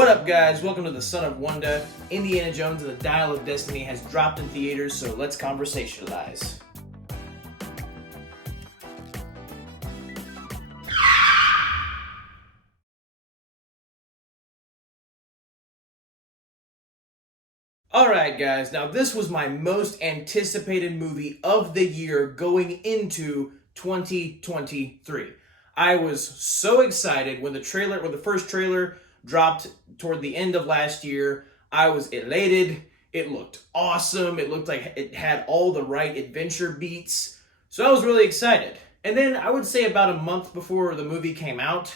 What up, guys? Welcome to the Son of Wonder. Indiana Jones and the Dial of Destiny has dropped in theaters, so let's conversationalize. Alright, guys, now this was my most anticipated movie of the year going into 2023. I was so excited when the first trailer dropped toward the end of last year. I was elated. It looked awesome. It looked like it had all the right adventure beats. So I was really excited. And then I would say about a month before the movie came out,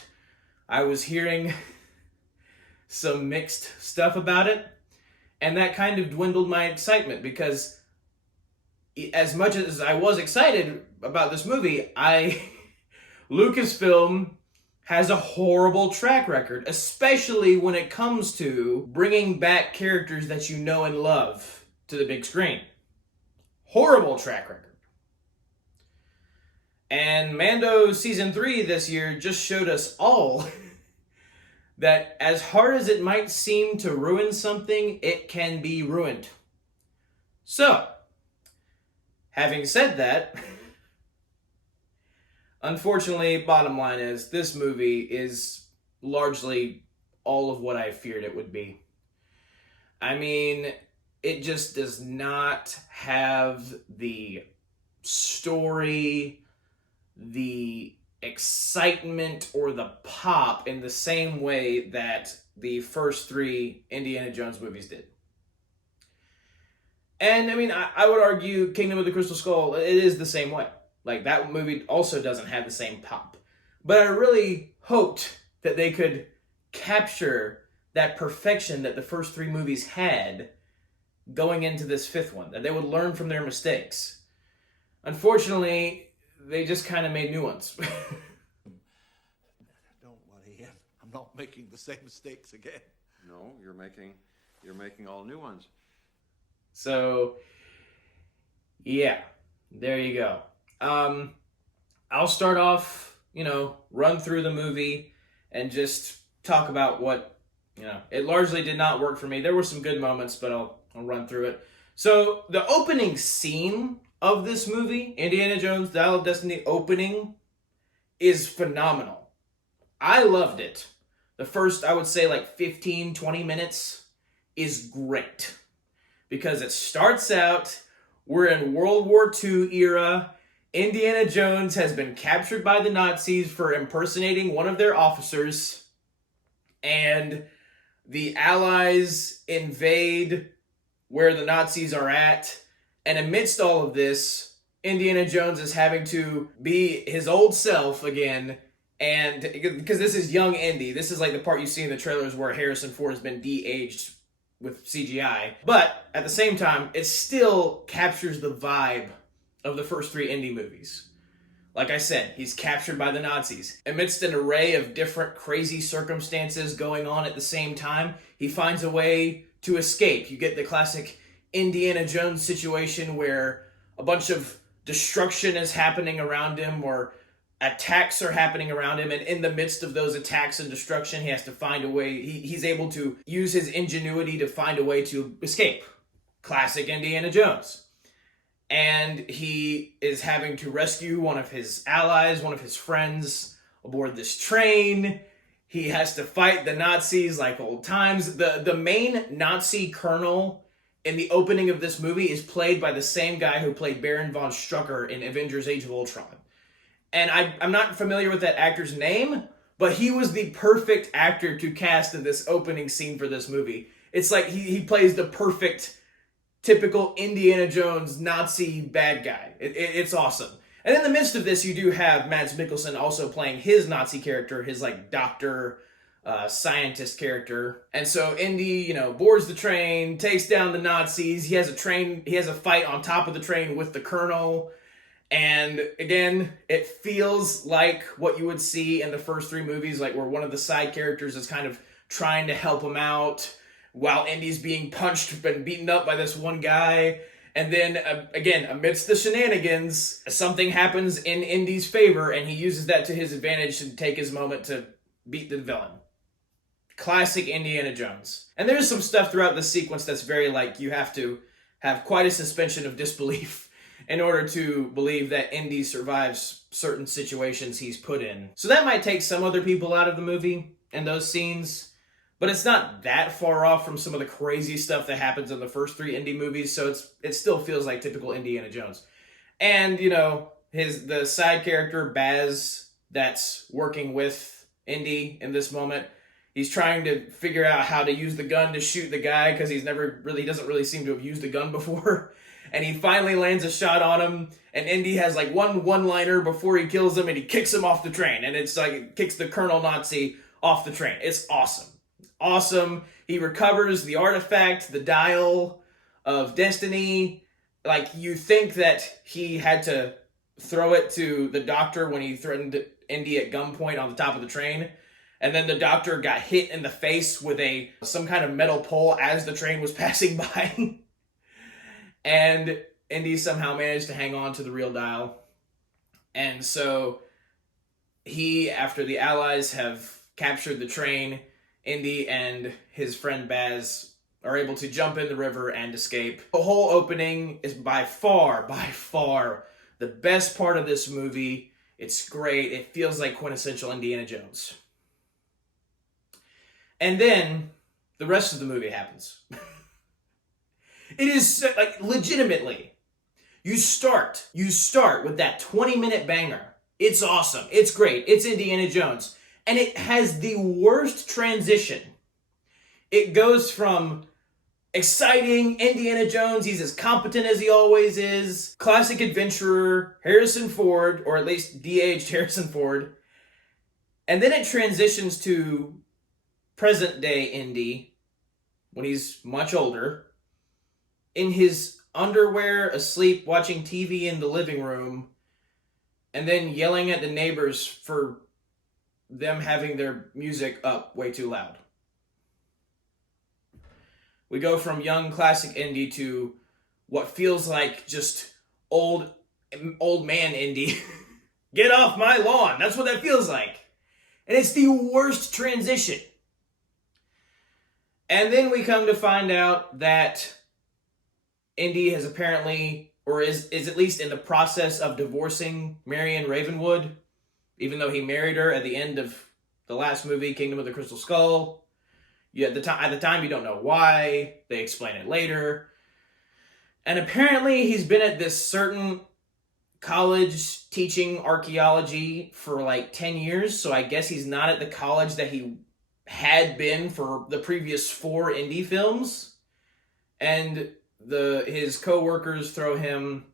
I was hearing some mixed stuff about it. And that kind of dwindled my excitement because as much as I was excited about this movie, Lucasfilm has a horrible track record, especially when it comes to bringing back characters that you know and love to the big screen. Horrible track record. And Mando Season 3 this year just showed us all that as hard as it might seem to ruin something, it can be ruined. So, having said that, unfortunately, bottom line is, this movie is largely all of what I feared it would be. I mean, it just does not have the story, the excitement, or the pop in the same way that the first three Indiana Jones movies did. And, I mean, I would argue Kingdom of the Crystal Skull, it is the same way. Like, that movie also doesn't have the same pop. But I really hoped that they could capture that perfection that the first three movies had going into this fifth one, that they would learn from their mistakes. Unfortunately, they just kind of made new ones. Don't worry, I'm not making the same mistakes again. No, you're making all new ones. So, yeah, there you go. I'll start off, run through the movie and just talk about what, it largely did not work for me. There were some good moments, but I'll run through it. So the opening scene of this movie, Indiana Jones, Dial of Destiny opening, is phenomenal. I loved it. The first, I would say, 15, 20 minutes is great. Because it starts out, we're in World War II era. Indiana Jones has been captured by the Nazis for impersonating one of their officers, and the Allies invade where the Nazis are at, and amidst all of this, Indiana Jones is having to be his old self again, and because this is young Indy, this is like the part you see in the trailers where Harrison Ford has been de-aged with CGI, but at the same time, it still captures the vibe of the first three Indy movies. Like I said, he's captured by the Nazis. Amidst an array of different crazy circumstances going on at the same time, he finds a way to escape. You get the classic Indiana Jones situation where a bunch of destruction is happening around him, or attacks are happening around him, and in the midst of those attacks and destruction, he has to find a way. He's able to use his ingenuity to find a way to escape. Classic Indiana Jones. And he is having to rescue one of his allies, one of his friends, aboard this train. He has to fight the Nazis like old times. The main Nazi colonel in the opening of this movie is played by the same guy who played Baron von Strucker in Avengers Age of Ultron. And I'm not familiar with that actor's name, but he was the perfect actor to cast in this opening scene for this movie. It's like he plays the perfect typical Indiana Jones Nazi bad guy. It's awesome. And in the midst of this, you do have Mads Mikkelsen also playing his Nazi character, his doctor, scientist character. And so Indy, boards the train, takes down the Nazis. He has a fight on top of the train with the colonel. And again, it feels like what you would see in the first three movies, like where one of the side characters is kind of trying to help him out, while Indy's being punched and beaten up by this one guy. And then, again, amidst the shenanigans, something happens in Indy's favor, and he uses that to his advantage to take his moment to beat the villain. classic Indiana Jones. And there's some stuff throughout the sequence that's very like, you have to have quite a suspension of disbelief in order to believe that Indy survives certain situations he's put in. So that might take some other people out of the movie and those scenes, but it's not that far off from some of the crazy stuff that happens in the first 3 Indy movies, so it still feels like typical Indiana Jones. And, you know, the side character, Baz, that's working with Indy in this moment, he's trying to figure out how to use the gun to shoot the guy because he doesn't really seem to have used a gun before. And he finally lands a shot on him, and Indy has like one-liner before he kills him, and he kicks him off the train. And it's like, it kicks the Colonel Nazi off the train. It's awesome. Awesome. He recovers the artifact, the dial of destiny. Like, you think that he had to throw it to the doctor when he threatened Indy at gunpoint on the top of the train. And then the doctor got hit in the face with some kind of metal pole as the train was passing by. And Indy somehow managed to hang on to the real dial. And so he, after the Allies have captured the train, Indy and his friend Baz are able to jump in the river and escape. The whole opening is by far, the best part of this movie. It's great. It feels like quintessential Indiana Jones. And then the rest of the movie happens. It is, like, legitimately, you start with that 20-minute banger. It's awesome. It's great. It's Indiana Jones. And it has the worst transition. It goes from exciting Indiana Jones, he's as competent as he always is, classic adventurer, Harrison Ford, or at least de-aged Harrison Ford. And then it transitions to present-day Indy, when he's much older, in his underwear, asleep, watching TV in the living room, and then yelling at the neighbors for them having their music up way too loud. We go from young classic Indy to what feels like just old man Indy. Get off my lawn. That's what that feels like. And it's the worst transition. And then we come to find out that Indy has apparently, or is at least in the process of divorcing Marion Ravenwood, even though he married her at the end of the last movie, Kingdom of the Crystal Skull. At the time, you don't know why. They explain it later. And apparently, he's been at this certain college teaching archaeology for like 10 years. So I guess he's not at the college that he had been for the previous 4 Indy films. And his co-workers throw him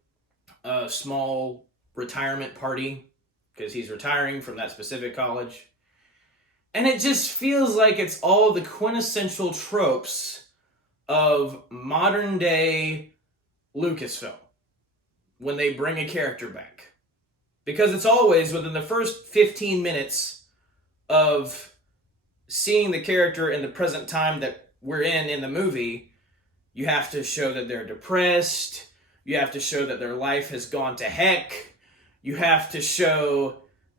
a small retirement party because he's retiring from that specific college. And it just feels like it's all the quintessential tropes of modern-day Lucasfilm when they bring a character back. Because it's always within the first 15 minutes of seeing the character in the present time that we're in the movie, you have to show that they're depressed. You have to show that their life has gone to heck. You have to show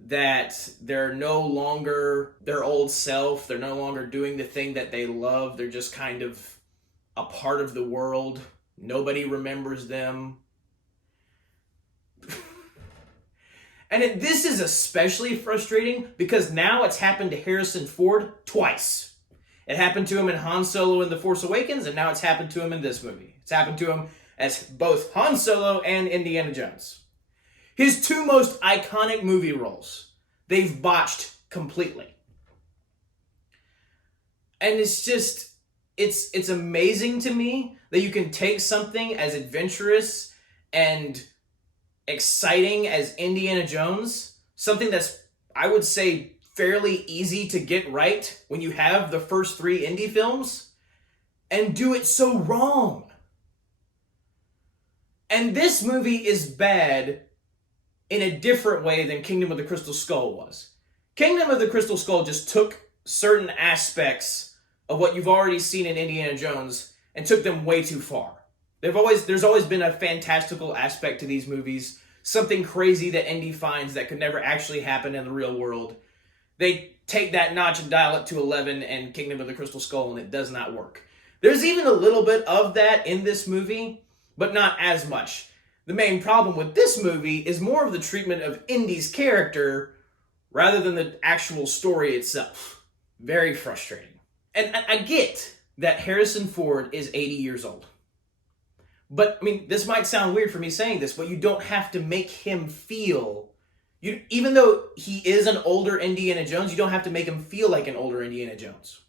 that they're no longer their old self. They're no longer doing the thing that they love. They're just kind of a part of the world. Nobody remembers them. And this is especially frustrating because now it's happened to Harrison Ford twice. It happened to him in Han Solo in The Force Awakens, and now it's happened to him in this movie. It's happened to him as both Han Solo and Indiana Jones. His 2 most iconic movie roles, they've botched completely. And it's just, it's amazing to me that you can take something as adventurous and exciting as Indiana Jones, something that's, I would say, fairly easy to get right when you have the first 3 Indy films, and do it so wrong. And this movie is bad in a different way than Kingdom of the Crystal Skull was. Kingdom of the Crystal Skull just took certain aspects of what you've already seen in Indiana Jones and took them way too far. There's always been a fantastical aspect to these movies, something crazy that Indy finds that could never actually happen in the real world. they take that notch and dial it to 11 and Kingdom of the Crystal Skull, and it does not work. There's even a little bit of that in this movie, but not as much. The main problem with this movie is more of the treatment of Indy's character rather than the actual story itself. Very frustrating. And I get that Harrison Ford is 80 years old. But, I mean, this might sound weird for me saying this, but you don't have to make him feel... even though he is an older Indiana Jones, you don't have to make him feel like an older Indiana Jones.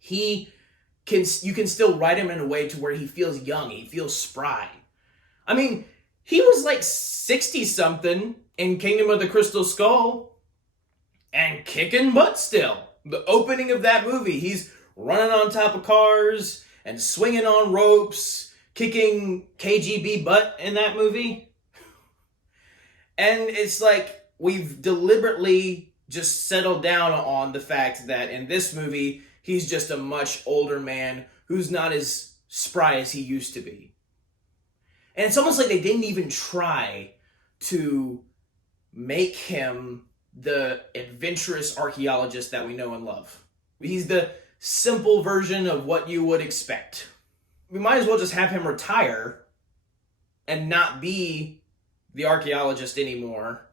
You can still write him in a way to where he feels young, he feels spry. I mean, he was like 60-something in Kingdom of the Crystal Skull and kicking butt still. The opening of that movie, he's running on top of cars and swinging on ropes, kicking KGB butt in that movie. And it's like we've deliberately just settled down on the fact that in this movie, he's just a much older man who's not as spry as he used to be. And it's almost like they didn't even try to make him the adventurous archaeologist that we know and love. He's the simple version of what you would expect. We might as well just have him retire and not be the archaeologist anymore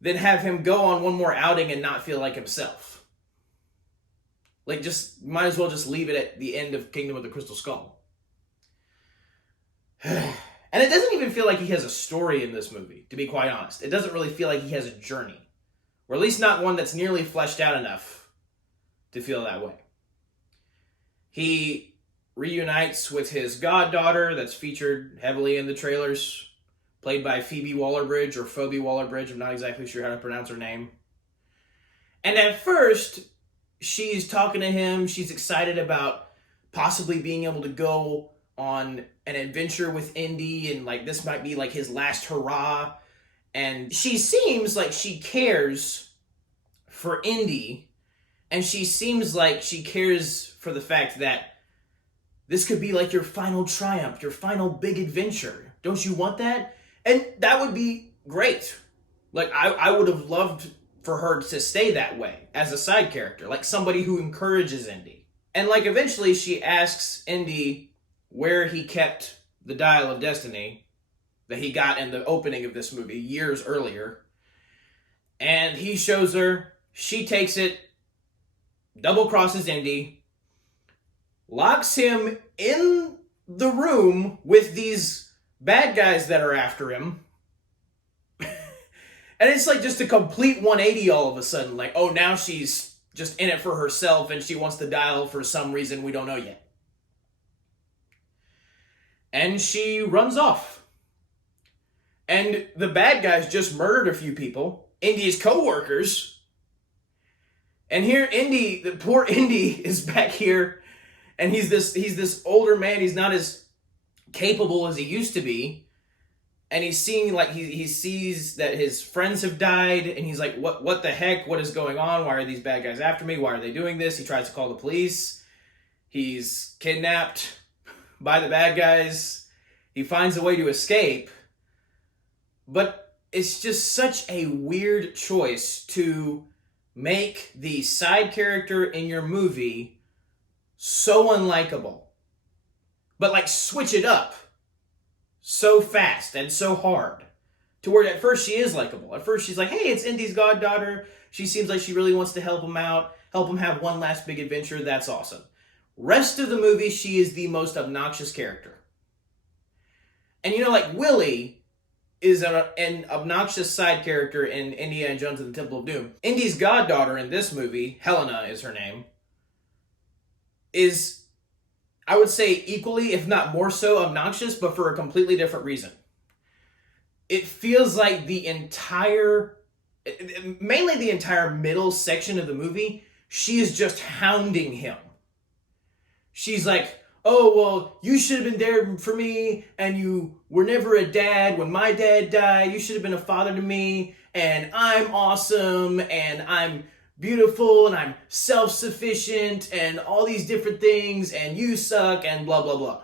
than have him go on one more outing and not feel like himself. Like, just might as well just leave it at the end of Kingdom of the Crystal Skull. And it doesn't even feel like he has a story in this movie, to be quite honest. It doesn't really feel like he has a journey. Or at least not one that's nearly fleshed out enough to feel that way. He reunites with his goddaughter that's featured heavily in the trailers, played by Phoebe Waller-Bridge, or Phoebe Waller-Bridge, I'm not exactly sure how to pronounce her name. And at first, she's talking to him, she's excited about possibly being able to go on an adventure with Indy, and like this might be like his last hurrah. And she seems like she cares for Indy, and she seems like she cares for the fact that this could be like your final triumph, your final big adventure. Don't you want that? And that would be great. Like, I would have loved for her to stay that way as a side character, like somebody who encourages Indy. And like eventually she asks Indy where he kept the Dial of Destiny that he got in the opening of this movie years earlier. And he shows her, she takes it, double crosses Indy, locks him in the room with these bad guys that are after him. And it's like just a complete 180 all of a sudden. Like, oh, now she's just in it for herself and she wants the dial for some reason we don't know yet. And she runs off. And the bad guys just murdered a few people, Indy's co-workers. And here Indy, the poor Indy, is back here, and he's this older man. He's not as capable as he used to be. And he's seeing, like, he sees that his friends have died, and he's like, what the heck? What is going on? Why are these bad guys after me? Why are they doing this? He tries to call the police. He's kidnapped by the bad guys. He finds a way to escape. But it's just such a weird choice to make the side character in your movie so unlikable. But, like, switch it up so fast and so hard to where at first she is likable. At first she's like, hey, it's Indy's goddaughter. She seems like she really wants to help him out, help him have one last big adventure. That's awesome. Rest of the movie, she is the most obnoxious character. And you know, like, Willie is an obnoxious side character in Indiana Jones and the Temple of Doom. Indy's goddaughter in this movie, Helena is her name, is, I would say, equally, if not more so, obnoxious, but for a completely different reason. It feels like mainly the entire middle section of the movie, she is just hounding him. She's like, oh, well, you should have been there for me, and you were never a dad when my dad died. You should have been a father to me, and I'm awesome, and I'm beautiful, and I'm self-sufficient, and all these different things, and you suck, and blah, blah, blah.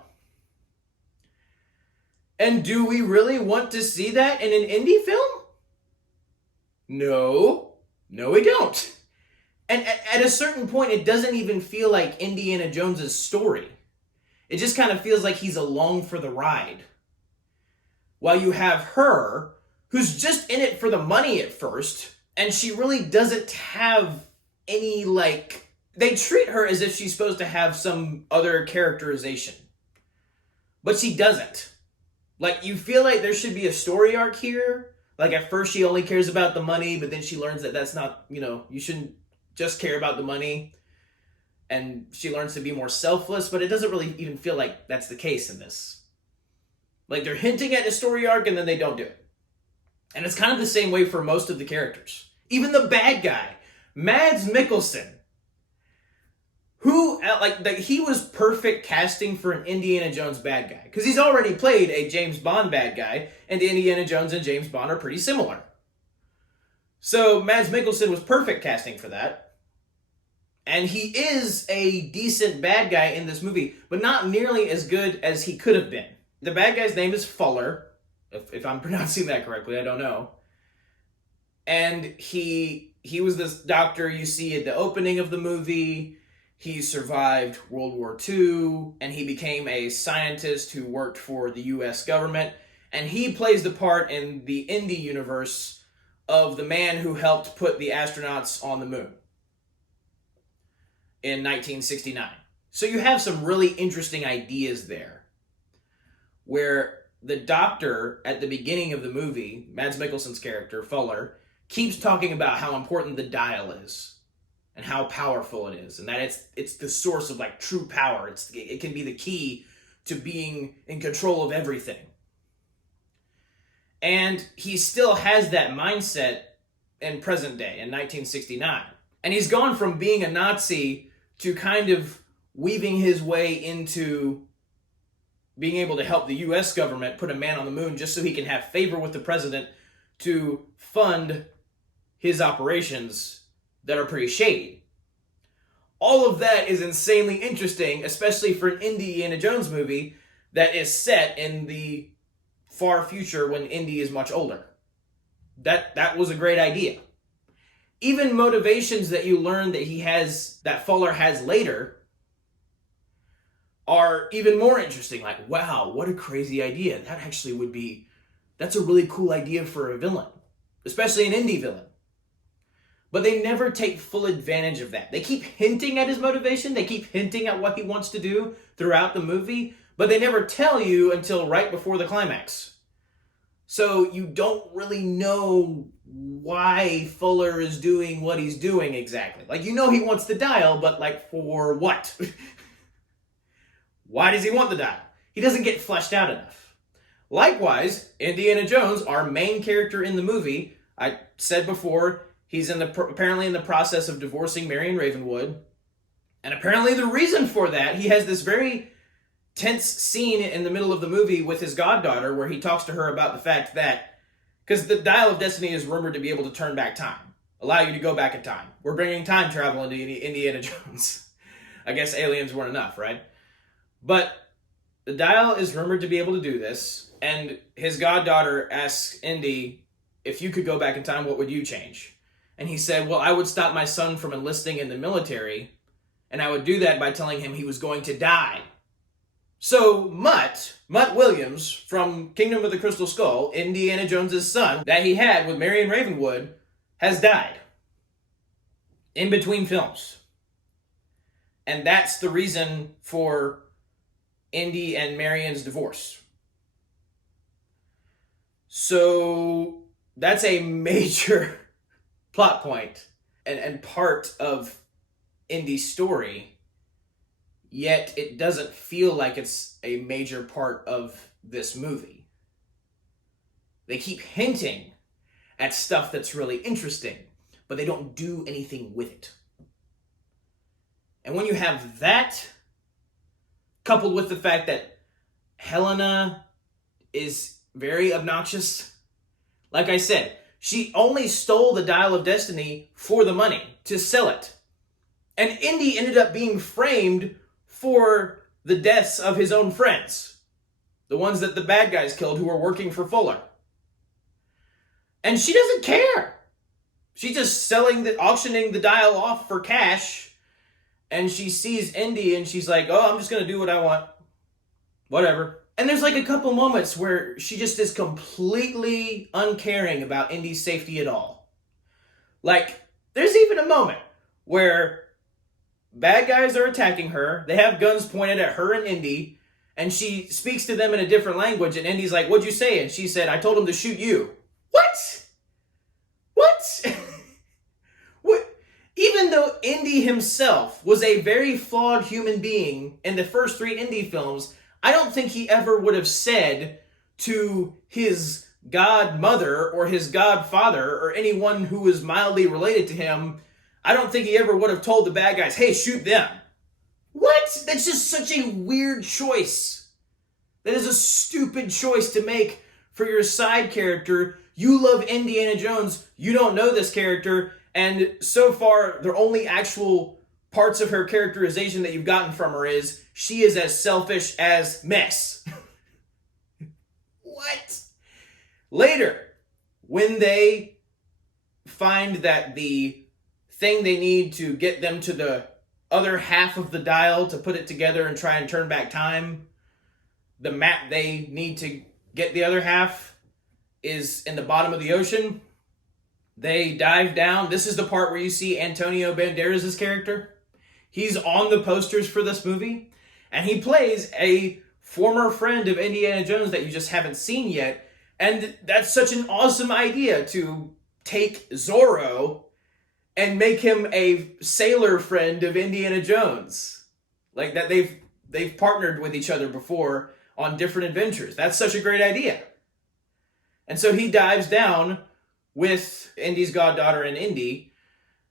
And do we really want to see that in an indie film? No. No, we don't. And at a certain point, it doesn't even feel like Indiana Jones's story. It just kind of feels like he's along for the ride. While you have her, who's just in it for the money at first, and she really doesn't have any, like... They treat her as if she's supposed to have some other characterization. But she doesn't. Like, you feel like there should be a story arc here. Like, at first she only cares about the money, but then she learns that that's not, you shouldn't just care about the money. And she learns to be more selfless, but it doesn't really even feel like that's the case in this. Like, they're hinting at a story arc, and then they don't do it. And it's kind of the same way for most of the characters. Even the bad guy, Mads Mikkelsen, who, he was perfect casting for an Indiana Jones bad guy. Because he's already played a James Bond bad guy, and Indiana Jones and James Bond are pretty similar. So Mads Mikkelsen was perfect casting for that. And he is a decent bad guy in this movie, but not nearly as good as he could have been. The bad guy's name is Fuller, if I'm pronouncing that correctly, I don't know. And he was this doctor you see at the opening of the movie. He survived World War II, and he became a scientist who worked for the U.S. government. And he plays the part in the Indy universe of the man who helped put the astronauts on the moon in 1969. So you have some really interesting ideas there, where the doctor at the beginning of the movie, Mads Mikkelsen's character, Fuller, keeps talking about how important the dial is. And how powerful it is, and that it's the source of like true power. It can be the key to being in control of everything. And he still has that mindset in present day, in 1969. And he's gone from being a Nazi to kind of weaving his way into being able to help the U.S. government put a man on the moon just so he can have favor with the president to fund his operations that are pretty shady. All of that is insanely interesting, especially for an Indiana Jones movie that is set in the far future when Indy is much older. That was a great idea. Even motivations that you learn that Fuller has later are even more interesting. Like, wow, what a crazy idea. That's a really cool idea for a villain, especially an Indy villain. But they never take full advantage of that. They keep hinting at his motivation. They keep hinting at what he wants to do throughout the movie, but they never tell you until right before the climax. So you don't really know why Fuller is doing what he's doing exactly. Like, you know he wants the dial, but like for what? Why does he want the dial? He doesn't get fleshed out enough. Likewise, Indiana Jones, our main character in the movie, I said before, he's apparently in the process of divorcing Marion Ravenwood. And apparently the reason for that, he has this very tense scene in the middle of the movie with his goddaughter where he talks to her about the fact that, because the Dial of Destiny is rumored to be able to turn back time, allow you to go back in time. We're bringing time travel into Indiana Jones. I guess aliens weren't enough, right? But the Dial is rumored to be able to do this, and his goddaughter asks Indy, if you could go back in time, what would you change? And he said, well, I would stop my son from enlisting in the military, and I would do that by telling him he was going to die. So Mutt Williams from Kingdom of the Crystal Skull, Indiana Jones' son, that he had with Marion Ravenwood, has died in between films. And that's the reason for Indy and Marion's divorce. So that's a major plot point and part of Indy's story, yet it doesn't feel like it's a major part of this movie. They keep hinting at stuff that's really interesting, but they don't do anything with it. And when you have that, coupled with the fact that Helena is very obnoxious, like I said, she only stole the Dial of Destiny for the money, to sell it. And Indy ended up being framed for the deaths of his own friends. The ones that the bad guys killed who were working for Fuller. And she doesn't care. She's just auctioning the dial off for cash, and she sees Indy, and she's like, oh, I'm just gonna do what I want. Whatever. And there's like a couple moments where she just is completely uncaring about Indy's safety at all. Like, there's even a moment where bad guys are attacking her, they have guns pointed at her and Indy, and she speaks to them in a different language, and Indy's like, what'd you say? And she said, I told him to shoot you. What? What? What? Even though Indy himself was a very flawed human being in the first 3 Indy films, I don't think he ever would have said to his godmother or his godfather or anyone who was mildly related to him, I don't think he ever would have told the bad guys, hey, shoot them. What? That's just such a weird choice. That is a stupid choice to make for your side character. You love Indiana Jones. You don't know this character. And so far, the only actual parts of her characterization that you've gotten from her is she is as selfish as mess. What? Later, when they find that the thing they need to get them to the other half of the dial to put it together and try and turn back time, the map they need to get the other half is in the bottom of the ocean. They dive down. This is the part where you see Antonio Banderas' character. He's on the posters for this movie, and he plays a former friend of Indiana Jones that you just haven't seen yet. And that's such an awesome idea, to take Zorro and make him a sailor friend of Indiana Jones. Like that they've partnered with each other before on different adventures. That's such a great idea. And so he dives down with Indy's goddaughter and Indy,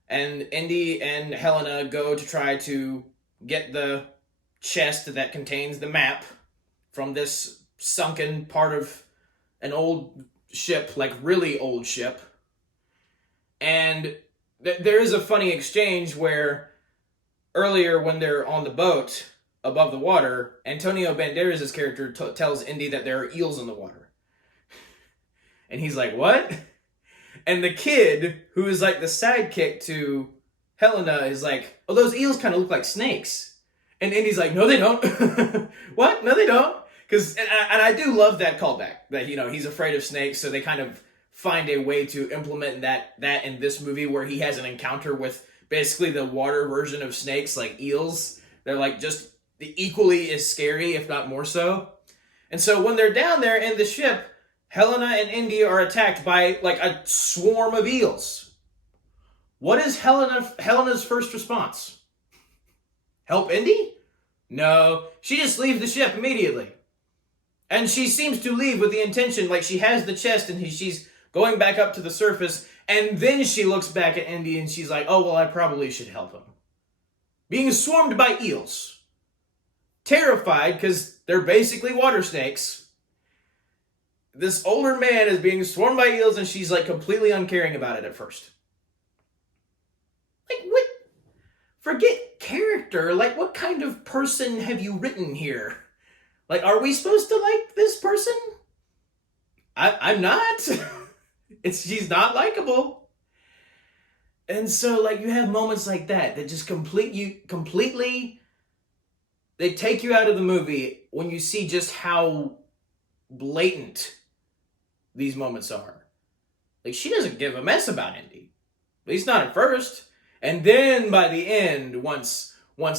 and Indy and Helena go to try to get the chest that contains the map from this sunken part of an old ship, like really old ship. And there is a funny exchange where earlier when they're on the boat above the water, Antonio Banderas' character tells Indy that there are eels in the water. And he's like, what? And the kid, who is like the sidekick to Helena, is like, oh, those eels kind of look like snakes. And Indy's like, no, they don't. What? No, they don't. And I do love that callback, that, you know, he's afraid of snakes, so they kind of find a way to implement that in this movie, where he has an encounter with basically the water version of snakes, like eels. They're like just equally as scary, if not more so. And so when they're down there in the ship, Helena and Indy are attacked by like a swarm of eels. What is Helena's first response? Help Indy? No, she just leaves the ship immediately. And she seems to leave with the intention, like she has the chest and she's going back up to the surface, and then she looks back at Indy and she's like, oh, well, I probably should help him. Being swarmed by eels. Terrified, because they're basically water snakes. This older man is being swarmed by eels, and she's like completely uncaring about it at first. Like, what? Forget character. Like, what kind of person have you written here? Like, are we supposed to like this person? I'm not. She's not likable. And so, like, you have moments like that just completely, they take you out of the movie when you see just how blatant these moments are. Like, she doesn't give a mess about Indy. At least not at first. And then by the end, once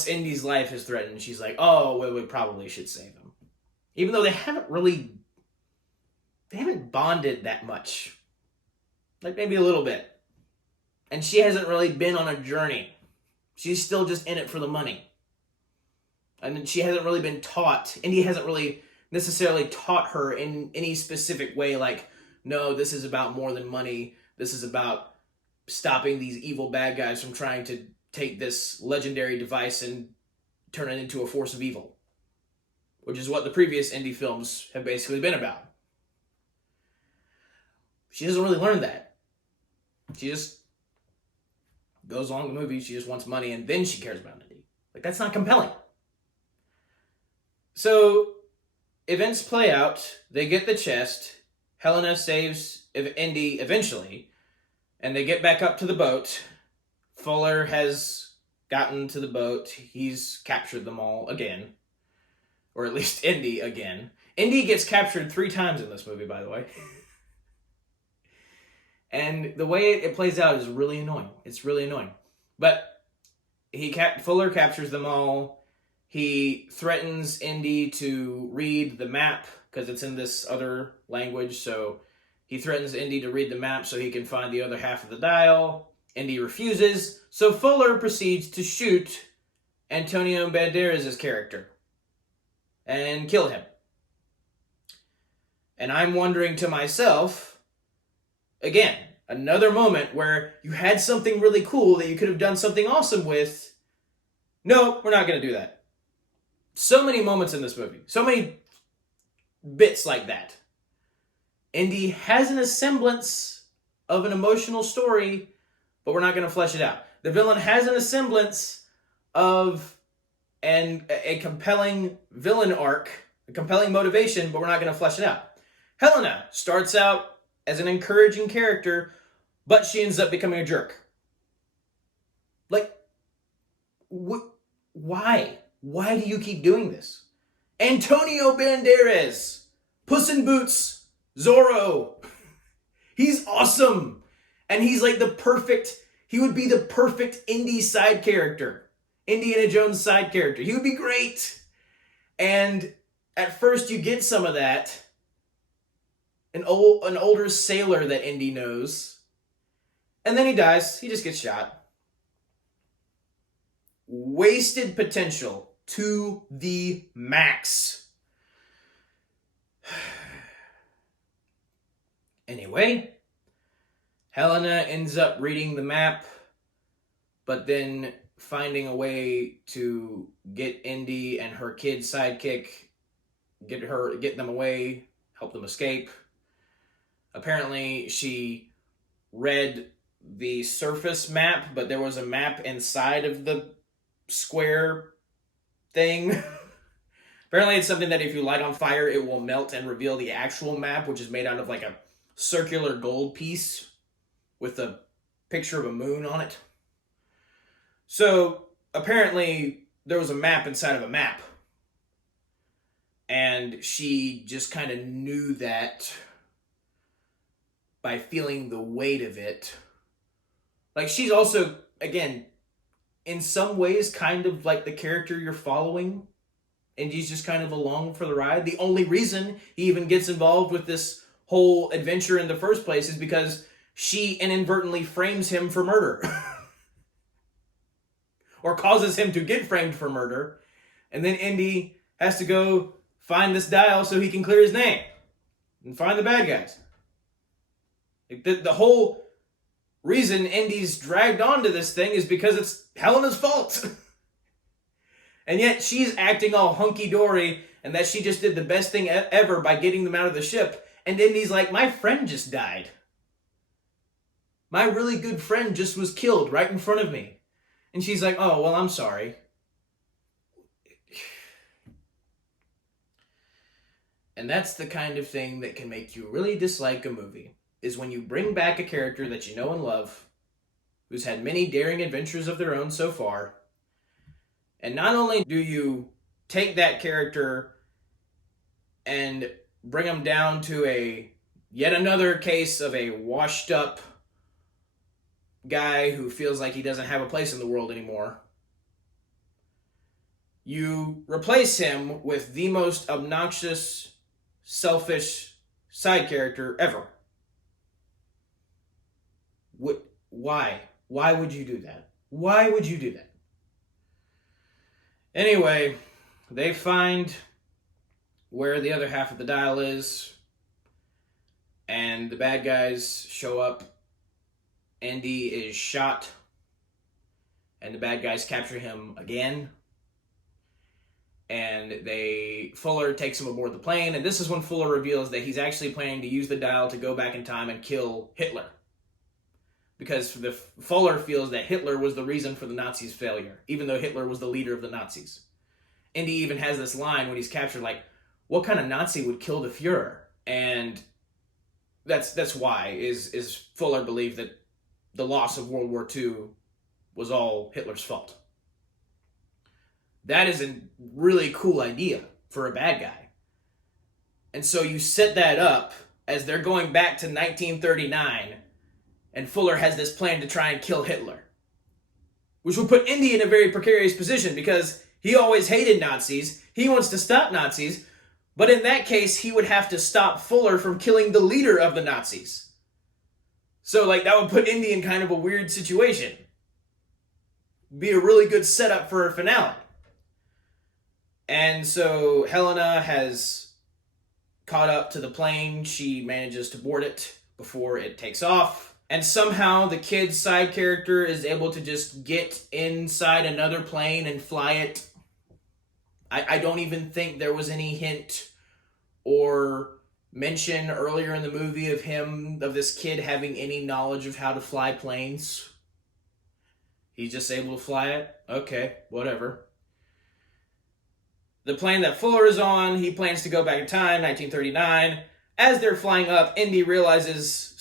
Indy's life is threatened, she's like, oh, well, we probably should save him. Even though they haven't bonded that much. Like, maybe a little bit. And she hasn't really been on a journey. She's still just in it for the money. And she hasn't really been taught. Indy hasn't really necessarily taught her in any specific way, like, no, this is about more than money. This is about stopping these evil bad guys from trying to take this legendary device and turn it into a force of evil. Which is what the previous Indy films have basically been about. She doesn't really learn that. She just goes along the movie, she just wants money, and then she cares about Indy. Like, that's not compelling. So, events play out, they get the chest, Helena saves Indy eventually, And they get back up to the boat. Fuller has gotten to the boat. He's captured them all again. Or at least Indy again. Indy gets captured 3 times in this movie, by the way. And the way it plays out is really annoying. It's really annoying. But Fuller captures them all. He threatens Indy to read the map because it's in this other language. So he threatens Indy to read the map so he can find the other half of the dial. Indy refuses. So Fuller proceeds to shoot Antonio Banderas' character and kill him. And I'm wondering to myself, again, another moment where you had something really cool that you could have done something awesome with. No, we're not going to do that. So many moments in this movie. So many bits like that. Indy has a semblance of an emotional story, but we're not going to flesh it out. The villain has a semblance of a compelling villain arc, a compelling motivation, but we're not going to flesh it out. Helena starts out as an encouraging character, but she ends up becoming a jerk. Like, why? Why do you keep doing this? Antonio Banderas, Puss in Boots, Zorro. He's awesome. And he's like he would be the perfect Indy side character. Indiana Jones side character. He would be great. And at first you get some of that. An older sailor that Indy knows. And then he dies. He just gets shot. Wasted potential to the max. Anyway, Helena ends up reading the map, but then finding a way to get Indy and her kid sidekick, get them away, help them escape. Apparently, she read the surface map, but there was a map inside of the square thing. Apparently, it's something that if you light on fire, it will melt and reveal the actual map, which is made out of like a circular gold piece with a picture of a moon on it. So, apparently, there was a map inside of a map. And she just kind of knew that by feeling the weight of it. Like, she's also, again, in some ways kind of like the character you're following, and he's just kind of along for the ride. The only reason he even gets involved with this whole adventure in the first place is because she inadvertently frames him for murder. Or causes him to get framed for murder. And then Indy has to go find this dial so he can clear his name. And find the bad guys. The whole reason Indy's dragged onto this thing is because it's Helena's fault. And yet she's acting all hunky-dory and that she just did the best thing ever by getting them out of the ship. And Indy's like, my friend just died. My really good friend just was killed right in front of me. And she's like, oh, well, I'm sorry. And that's the kind of thing that can make you really dislike a movie, is when you bring back a character that you know and love, who's had many daring adventures of their own so far, and not only do you take that character and bring them down to yet another case of a washed up guy who feels like he doesn't have a place in the world anymore, you replace him with the most obnoxious, selfish side character ever. Why? Why would you do that? Why would you do that? Anyway, they find where the other half of the dial is, and the bad guys show up. Andy is shot, and the bad guys capture him again. And Fuller takes him aboard the plane, and this is when Fuller reveals that he's actually planning to use the dial to go back in time and kill Hitler. Because Fuller feels that Hitler was the reason for the Nazis' failure, even though Hitler was the leader of the Nazis. Indy even has this line when he's captured, like, what kind of Nazi would kill the Fuhrer? And that's why is Fuller believed that the loss of World War II was all Hitler's fault. That is a really cool idea for a bad guy. And so you set that up as they're going back to 1939, and Fuller has this plan to try and kill Hitler, which will put Indy in a very precarious position because he always hated Nazis. He wants to stop Nazis, but in that case, he would have to stop Fuller from killing the leader of the Nazis. So, that would put Indy in kind of a weird situation. Be a really good setup for a finale. And so Helena has caught up to the plane. She manages to board it before it takes off. And somehow the kid's side character is able to just get inside another plane and fly it. I don't even think there was any hint or mention earlier in the movie of this kid having any knowledge of how to fly planes. He's just able to fly it. Okay, whatever. The plane that Fuller is on, he plans to go back in time, 1939. As they're flying up, Indy realizes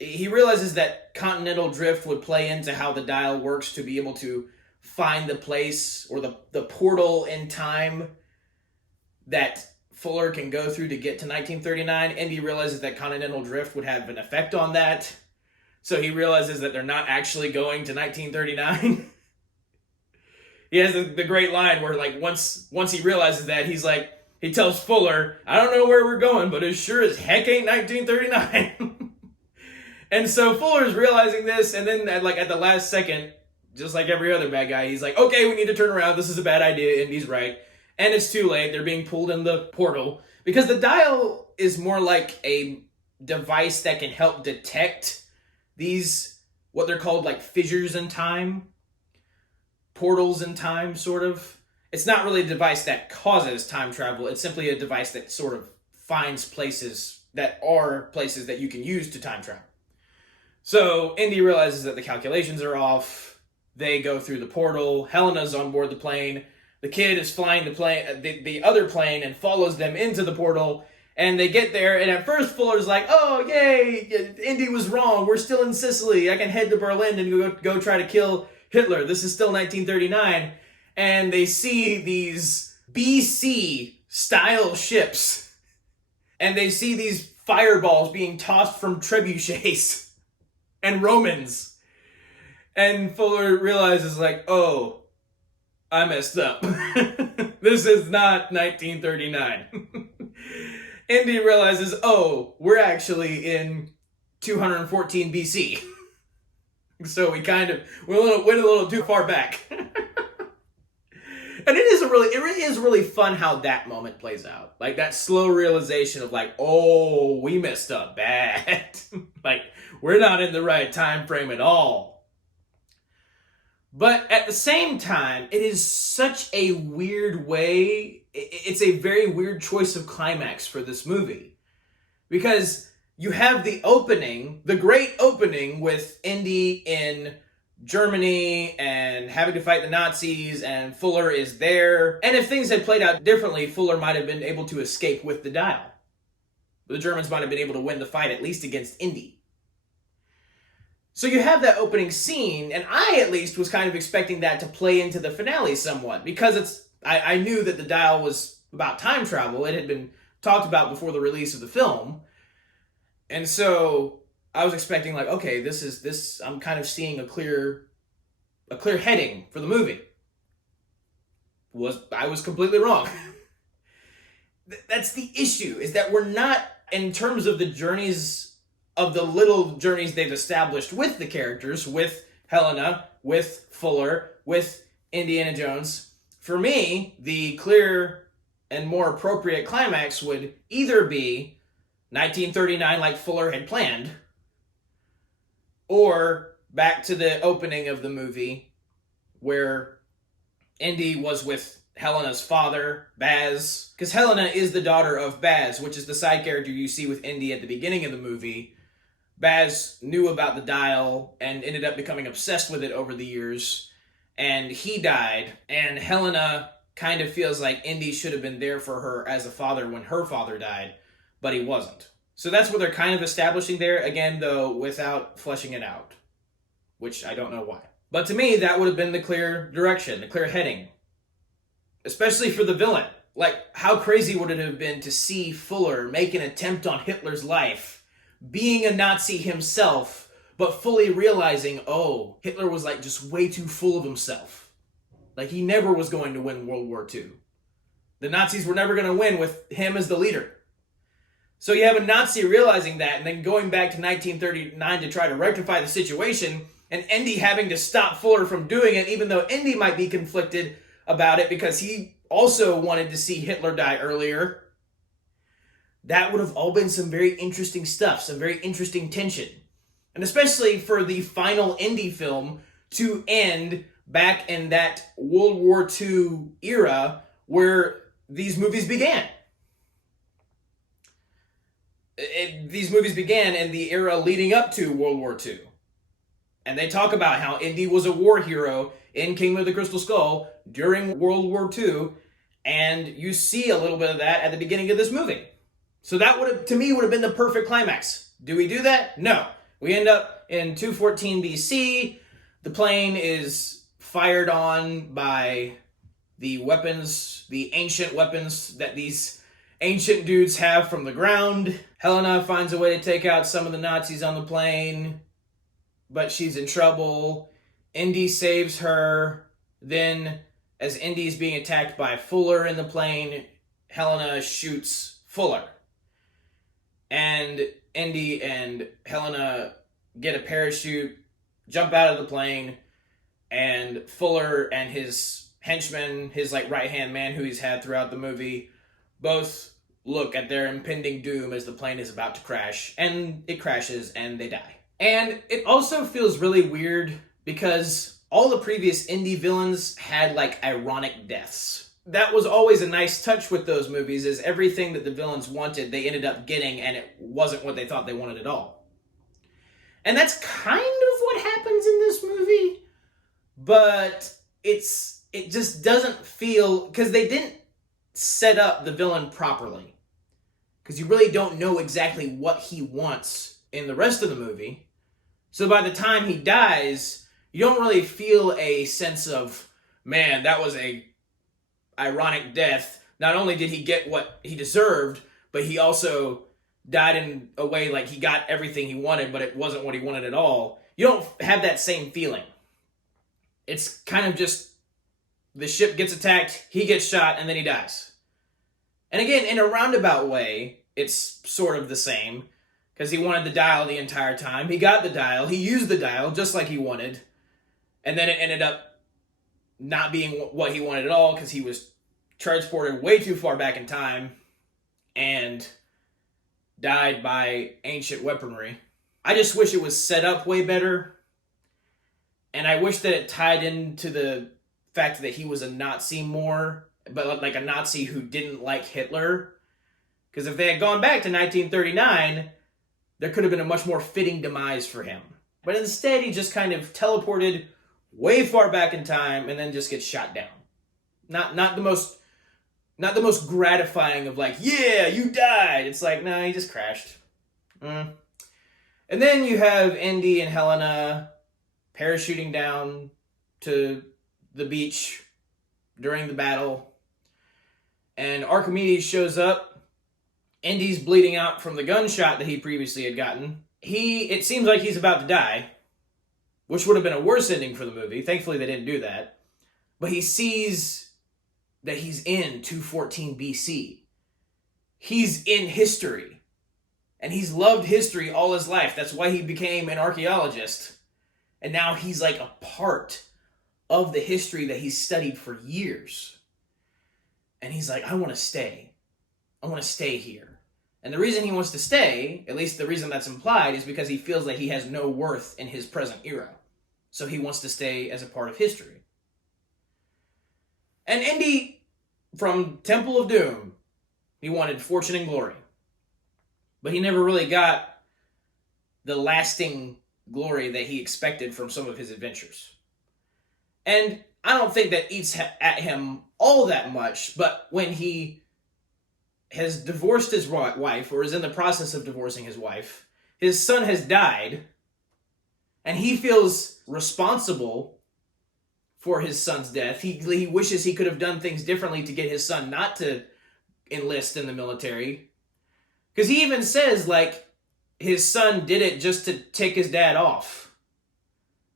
that continental drift would play into how the dial works to be able to find the place or the portal in time that Fuller can go through to get to 1939. Indy realizes that continental drift would have an effect on that. So he realizes that they're not actually going to 1939. He has the great line where, once he realizes that, he tells Fuller, I don't know where we're going, but it sure as heck ain't 1939. And so Fuller's realizing this, and then at the last second, just like every other bad guy, he's like, okay, we need to turn around. This is a bad idea. Indy's right. And it's too late. They're being pulled in the portal. Because the dial is more like a device that can help detect these, what they're called, fissures in time. Portals in time, sort of. It's not really a device that causes time travel. It's simply a device that sort of finds places that are places that you can use to time travel. So Indy realizes that the calculations are off. They go through the portal. Helena's on board the plane. The kid is flying the other plane and follows them into the portal. And they get there, and at first Fuller's like, oh, yay, Indy was wrong. We're still in Sicily. I can head to Berlin and go try to kill Hitler. This is still 1939. And they see these BC-style ships. And they see these fireballs being tossed from trebuchets and Romans. And Fuller realizes, oh, I messed up. This is not 1939. Indy realizes, oh, we're actually in 214 BC. So we went a little too far back. And it really is really fun how that moment plays out. That slow realization of oh, we messed up bad. We're not in the right time frame at all. But at the same time, it is such a weird way. It's a very weird choice of climax for this movie. Because you have the great opening with Indy in Germany and having to fight the Nazis, and Fuller is there. And if things had played out differently, Fuller might have been able to escape with the dial. The Germans might have been able to win the fight, at least against Indy. So you have that opening scene, and I at least was kind of expecting that to play into the finale somewhat, because I knew that the dial was about time travel. It had been talked about before the release of the film. And so I was expecting okay, I'm kind of seeing a clear heading for the movie. I was completely wrong. That's the issue, is that we're not, in terms of the journeys of the little journeys they've established with the characters, with Helena, with Fuller, with Indiana Jones. For me, the clear and more appropriate climax would either be 1939 like Fuller had planned, or back to the opening of the movie where Indy was with Helena's father, Baz, because Helena is the daughter of Baz, which is the side character you see with Indy at the beginning of the movie. Baz knew about the dial and ended up becoming obsessed with it over the years, and he died, and Helena kind of feels like Indy should have been there for her as a father when her father died, but he wasn't. So that's what they're kind of establishing there, again, though, without fleshing it out, which I don't know why. But to me, that would have been the clear direction, the clear heading, especially for the villain. Like, how crazy would it have been to see Fuller make an attempt on Hitler's life, being a Nazi himself, but fully realizing, oh, Hitler was like just way too full of himself. Like, he never was going to win World War II. The Nazis were never going to win with him as the leader. So you have a Nazi realizing that and then going back to 1939 to try to rectify the situation, and Indy having to stop Fuller from doing it, even though Indy might be conflicted about it because he also wanted to see Hitler die earlier. That would have all been some very interesting stuff, some very interesting tension. And especially for the final Indy film to end back in that World War II era where these movies began. These movies began in the era leading up to World War II. And they talk about how Indy was a war hero in Kingdom of the Crystal Skull during World War II, and you see a little bit of that at the beginning of this movie. So that would have, to me, would have been the perfect climax. Do we do that? No. We end up in 214 BC. The plane is fired on by the weapons, the ancient weapons that these ancient dudes have from the ground. Helena finds a way to take out some of the Nazis on the plane, but she's in trouble. Indy saves her. Then, as Indy's being attacked by Fuller in the plane, Helena shoots Fuller. And Indy and Helena get a parachute, jump out of the plane, and Fuller and his henchman, his like right-hand man who he's had throughout the movie, both look at their impending doom as the plane is about to crash, and it crashes and they die. And it also feels really weird because all the previous Indy villains had like ironic deaths. That was always a nice touch with those movies, is everything that the villains wanted, they ended up getting, and it wasn't what they thought they wanted at all. And that's kind of what happens in this movie, but it just doesn't feel, because they didn't set up the villain properly. Because you really don't know exactly what he wants in the rest of the movie. So by the time he dies, you don't really feel a sense of, man, that was a ironic death. Not only did he get what he deserved, but he also died in a way like he got everything he wanted, but it wasn't what he wanted at all. You don't have that same feeling. It's kind of just, the ship gets attacked, he gets shot, and then he dies. And again, in a roundabout way, it's sort of the same, because he wanted the dial the entire time. He got the dial, he used the dial just like he wanted, and then it ended up not being what he wanted at all, because he was transported way too far back in time and died by ancient weaponry. I just wish it was set up way better, and I wish that it tied into the fact that he was a Nazi more, but like a Nazi who didn't like Hitler. Because if they had gone back to 1939, there could have been a much more fitting demise for him. But instead, he just kind of teleported way far back in time and then just gets shot down. Not the most gratifying of like, yeah, you died. It's like, no, he just crashed. And then you have Indy and Helena parachuting down to the beach during the battle. And Archimedes shows up. Indy's bleeding out from the gunshot that he previously had gotten. It seems like he's about to die, which would have been a worse ending for the movie. Thankfully, they didn't do that. But he sees that he's in 214 BC. He's in history. And he's loved history all his life. That's why he became an archaeologist. And now he's like a part of the history that he's studied for years. And he's like, I want to stay. I want to stay here. And the reason he wants to stay, at least the reason that's implied, is because he feels like he has no worth in his present era. So he wants to stay as a part of history. And Indy, from Temple of Doom, he wanted fortune and glory. But he never really got the lasting glory that he expected from some of his adventures. And I don't think that eats at him all that much, but when he has divorced his wife, or is in the process of divorcing his wife. His son has died, and he feels responsible for his son's death. He wishes he could have done things differently to get his son not to enlist in the military. Because he even says, like, his son did it just to tick his dad off.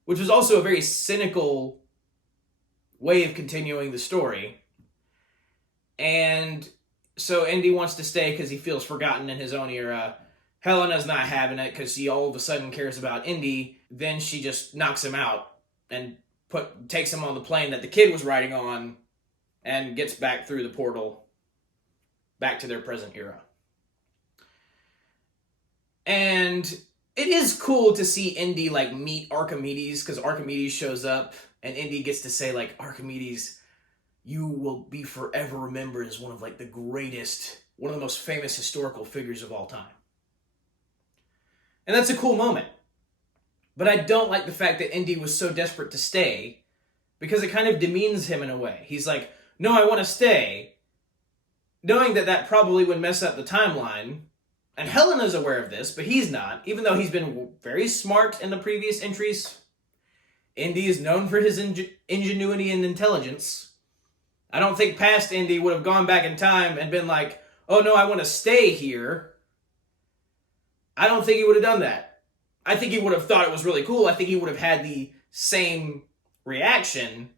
Which was also a very cynical way of continuing the story. And so Indy wants to stay because he feels forgotten in his own era. Helena's not having it because she all of a sudden cares about Indy. Then she just knocks him out and takes him on the plane that the kid was riding on and gets back through the portal back to their present era. And it is cool to see Indy, like, meet Archimedes, because Archimedes shows up and Indy gets to say, like, Archimedes, you will be forever remembered as one of, like, the greatest, one of the most famous historical figures of all time. And that's a cool moment. But I don't like the fact that Indy was so desperate to stay, because it kind of demeans him in a way. He's like, no, I want to stay, knowing that that probably would mess up the timeline. And Helena's aware of this, but he's not, even though he's been very smart in the previous entries. Indy is known for his ingenuity and intelligence. I don't think past Indy would have gone back in time and been like, oh no, I want to stay here. I don't think he would have done that. I think he would have thought it was really cool. I think he would have had the same reaction,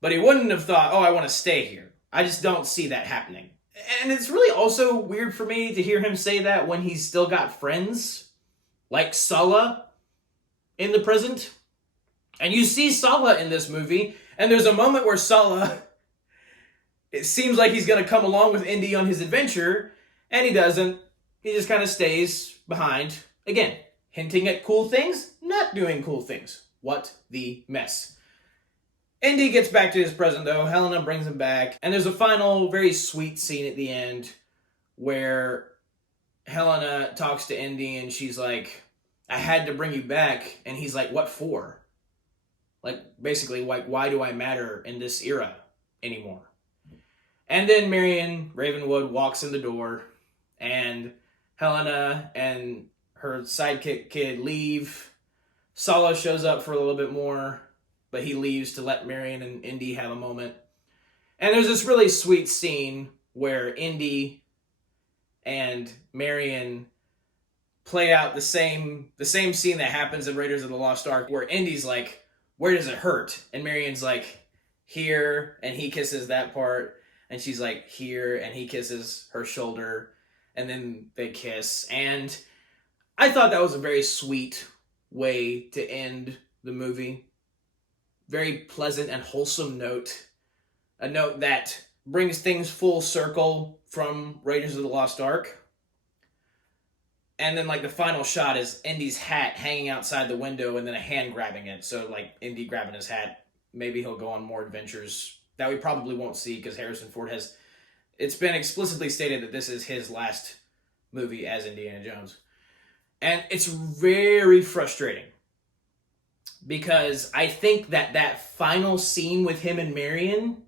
but he wouldn't have thought, oh, I want to stay here. I just don't see that happening. And it's really also weird for me to hear him say that when he's still got friends, like Sulla, in the present. And you see Sulla in this movie, and there's a moment where Sulla, it seems like he's going to come along with Indy on his adventure, and he doesn't. He just kind of stays behind. Again, hinting at cool things, not doing cool things. What the mess. Indy gets back to his present, though. Helena brings him back. And there's a final, very sweet scene at the end where Helena talks to Indy and she's like, I had to bring you back. And he's like, what for? Like, basically, like, why do I matter in this era anymore? And then Marion Ravenwood walks in the door, and Helena and her sidekick kid leave. Sulla shows up for a little bit more, but he leaves to let Marion and Indy have a moment. And there's this really sweet scene where Indy and Marion play out the same scene that happens in Raiders of the Lost Ark, where Indy's like, where does it hurt? And Marion's like, here, and he kisses that part. And she's like, here, and he kisses her shoulder. And then they kiss. And I thought that was a very sweet way to end the movie. Very pleasant and wholesome note. A note that brings things full circle from Raiders of the Lost Ark. And then, like, the final shot is Indy's hat hanging outside the window and then a hand grabbing it. So, like, Indy grabbing his hat. Maybe he'll go on more adventures that we probably won't see because Harrison Ford has... It's been explicitly stated that this is his last movie as Indiana Jones. And it's very frustrating. Because I think that final scene with him and Marion,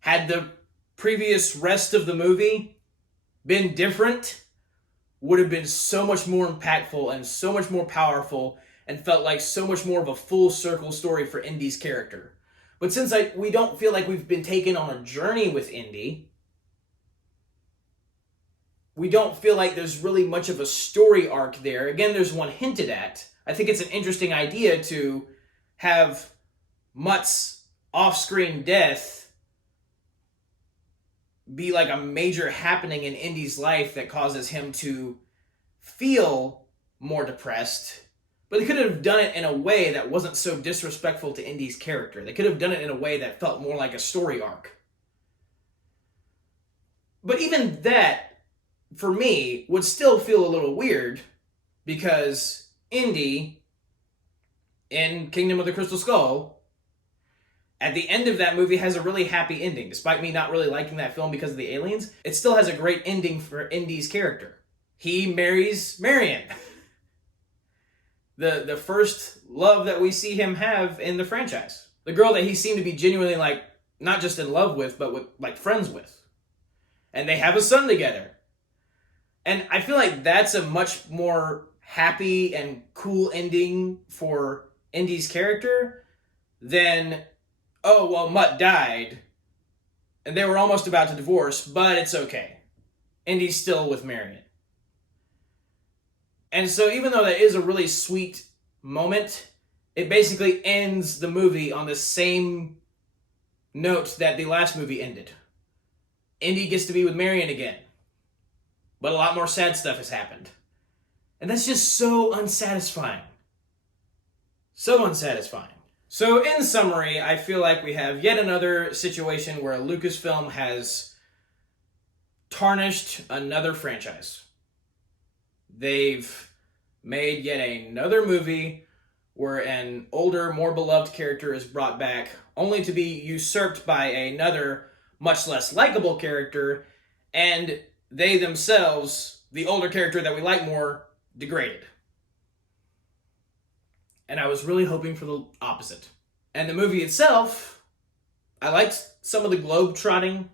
had the previous rest of the movie been different, would have been so much more impactful and so much more powerful and felt like so much more of a full circle story for Indy's character. But since we don't feel like we've been taken on a journey with Indy, we don't feel like there's really much of a story arc there. Again, there's one hinted at. I think it's an interesting idea to have Mutt's off-screen death be like a major happening in Indy's life that causes him to feel more depressed. But they could have done it in a way that wasn't so disrespectful to Indy's character. They could have done it in a way that felt more like a story arc. But even that, for me, would still feel a little weird because Indy, in Kingdom of the Crystal Skull, at the end of that movie has a really happy ending. Despite me not really liking that film because of the aliens, it still has a great ending for Indy's character. He marries Marion. The first love that we see him have in the franchise. The girl that he seemed to be genuinely, like, not just in love with, but with, like, friends with. and they have a son together. And I feel like that's a much more happy and cool ending for Indy's character than, oh, well, Mutt died, and they were almost about to divorce, but it's okay. Indy's still with Marion. And so even though that is a really sweet moment, it basically ends the movie on the same note that the last movie ended. Indy gets to be with Marion again, but a lot more sad stuff has happened. And that's just so unsatisfying. So unsatisfying. So in summary, I feel like we have yet another situation where Lucasfilm has tarnished another franchise. They've made yet another movie where an older, more beloved character is brought back, only to be usurped by another, much less likable character, and they themselves, the older character that we like more, degraded. And I was really hoping for the opposite. And the movie itself, I liked some of the globe-trotting,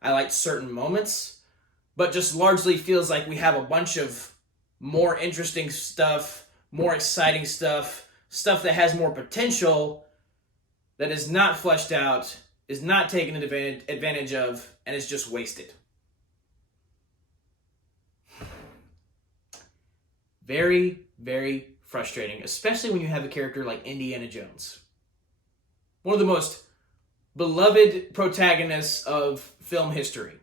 I liked certain moments, but just largely feels like we have a bunch of more interesting stuff, more exciting stuff, stuff that has more potential, that is not fleshed out, is not taken advantage of, and is just wasted. Very, very frustrating, especially when you have a character like Indiana Jones. One of the most beloved protagonists of film history.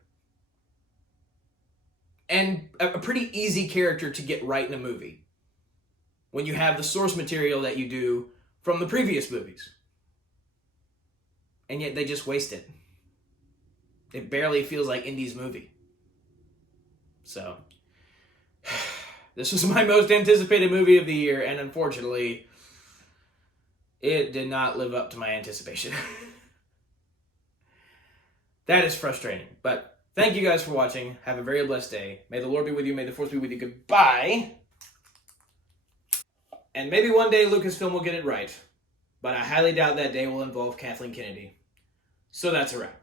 And a pretty easy character to get right in a movie, when you have the source material that you do from the previous movies. And yet they just waste it. It barely feels like Indy's movie. So, this was my most anticipated movie of the year, and unfortunately, it did not live up to my anticipation. That is frustrating, but thank you guys for watching. Have a very blessed day. May the Lord be with you. May the Force be with you. Goodbye. And maybe one day Lucasfilm will get it right, but I highly doubt that day will involve Kathleen Kennedy. So that's a wrap.